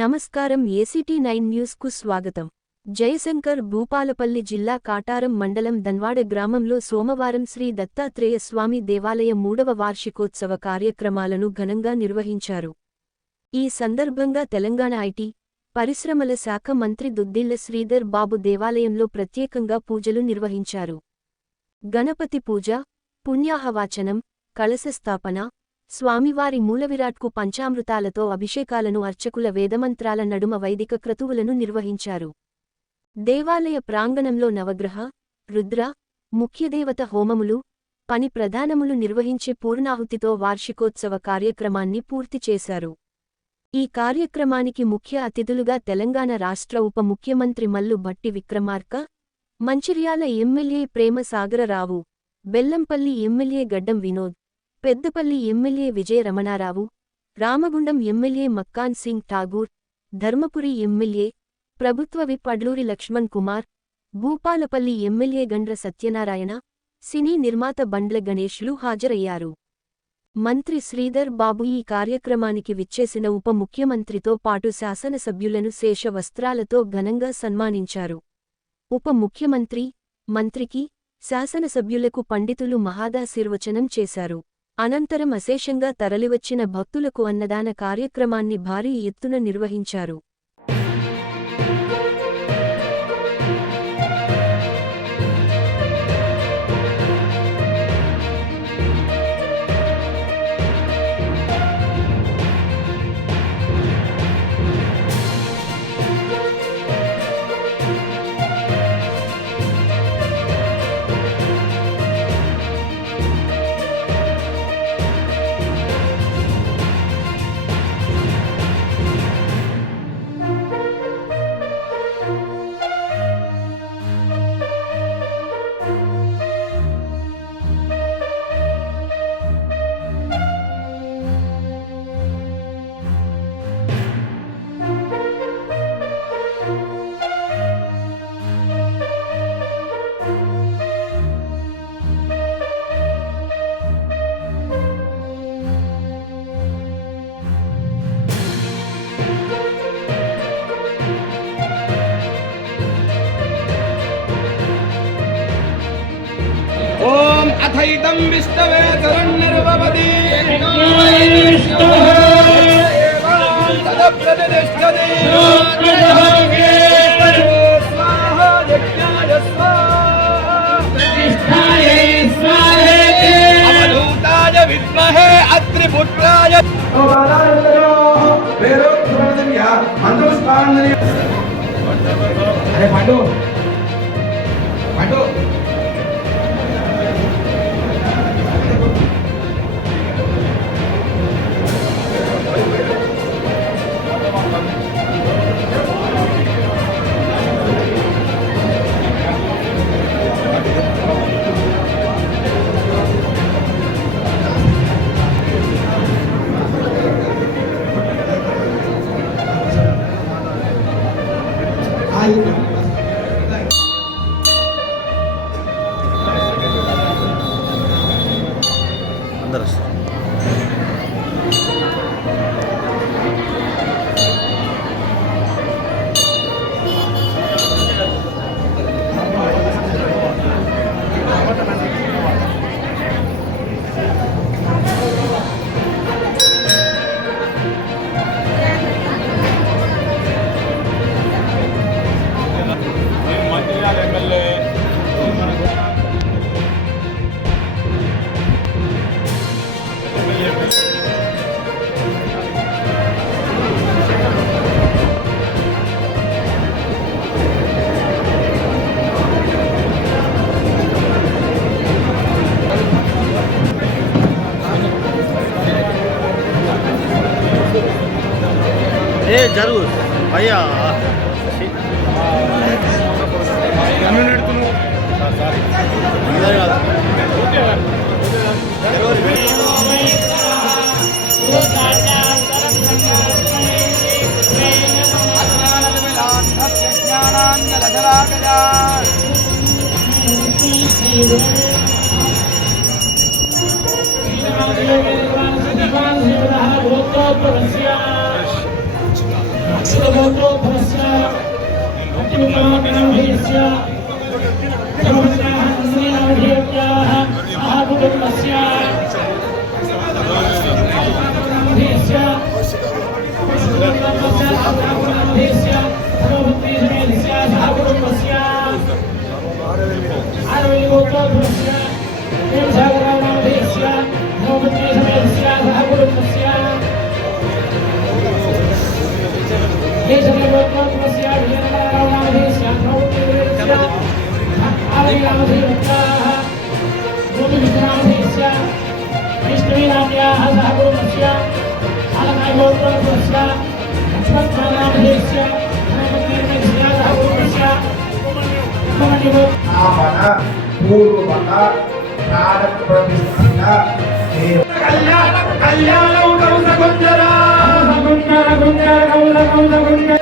నమస్కారం ACT 9 news కు స్వాగతం. జయశంకర్ భూపాలపల్లి జిల్లా కాటారం మండలం దన్వాడ గ్రామంలో సోమవారం శ్రీ దత్తాత్రేయ స్వామి దేవాలయ 3వ వార్షికోత్సవ కార్యక్రమాలను ఘనంగా నిర్వహించారు. ఈ సందర్భంగా తెలంగాణ ఐటీ, పరిశ్రమల శాఖ మంత్రి దుద్దిళ్ల శ్రీధర్ బాబు దేవాలయంలో ప్రత్యేకంగా పూజలు నిర్వహించారు. గణపతి పూజ, పుణ్యాహవాచనం, కలశస్థాపన, స్వామివారి మూలవిరాట్కు పంచామృతాలతో అభిషేకాలను అర్చకుల వేదమంత్రాల నడుమ వైదిక క్రతువులను నిర్వహించారు. దేవాలయ ప్రాంగణంలో నవగ్రహ, రుద్ర, ముఖ్యదేవత హోమములు, పని ప్రధానములు నిర్వహించే పూర్ణాహుతితో వార్షికోత్సవ కార్యక్రమాన్ని పూర్తి చేశారు. ఈ కార్యక్రమానికి ముఖ్య అతిథులుగా తెలంగాణ రాష్ట్ర ఉప ముఖ్యమంత్రి మల్లు భట్టి విక్రమార్క, మంచిర్యాల ఎమ్మెల్యే ప్రేమ సాగరరావు, బెల్లంపల్లి ఎమ్మెల్యే గడ్డం వినోద్, పెద్దపల్లి ఎమ్మెల్యే విజయ రమణారావు, రామగుండం ఎమ్మెల్యే మక్కాన్ సింగ్ ఠాగూర్, ధర్మపురి ఎమ్మెల్యే, ప్రభుత్వ విప్ అడ్లూరి లక్ష్మణ్ కుమార్, భూపాలపల్లి ఎమ్మెల్యే గండ్ర సత్యనారాయణ, సినీ నిర్మాత బండ్ల గణేష్లు హాజరయ్యారు. మంత్రి శ్రీధర్ బాబు ఈ కార్యక్రమానికి విచ్చేసిన ఉప ముఖ్యమంత్రితో పాటు శాసనసభ్యులను శేష వస్త్రాలతో ఘనంగా సన్మానించారు. ఉప ముఖ్యమంత్రి, మంత్రికి, శాసనసభ్యులకు పండితులు మహాదాశీర్వచనం చేశారు. అనంతరం అశేషంగా తరలివచ్చిన భక్తులకు అన్నదాన కార్యక్రమాన్ని భారీ ఎత్తున నిర్వహించారు. ओम अथैतं विष्णवे शरण्यर्भवति तदप्रतिष्ठते स्वाहा यज्ञाय स्वाहा अवधूताय विद्महे अत्रिपुत्राय अरे पांडु पांडु जरूर भैया పూర్వక ప్రాణ ప్రతిష్ఠ కళ్యాణ కళ్యాణం కౌస గుంజరా గుంజర గుంజర కౌస గుంజర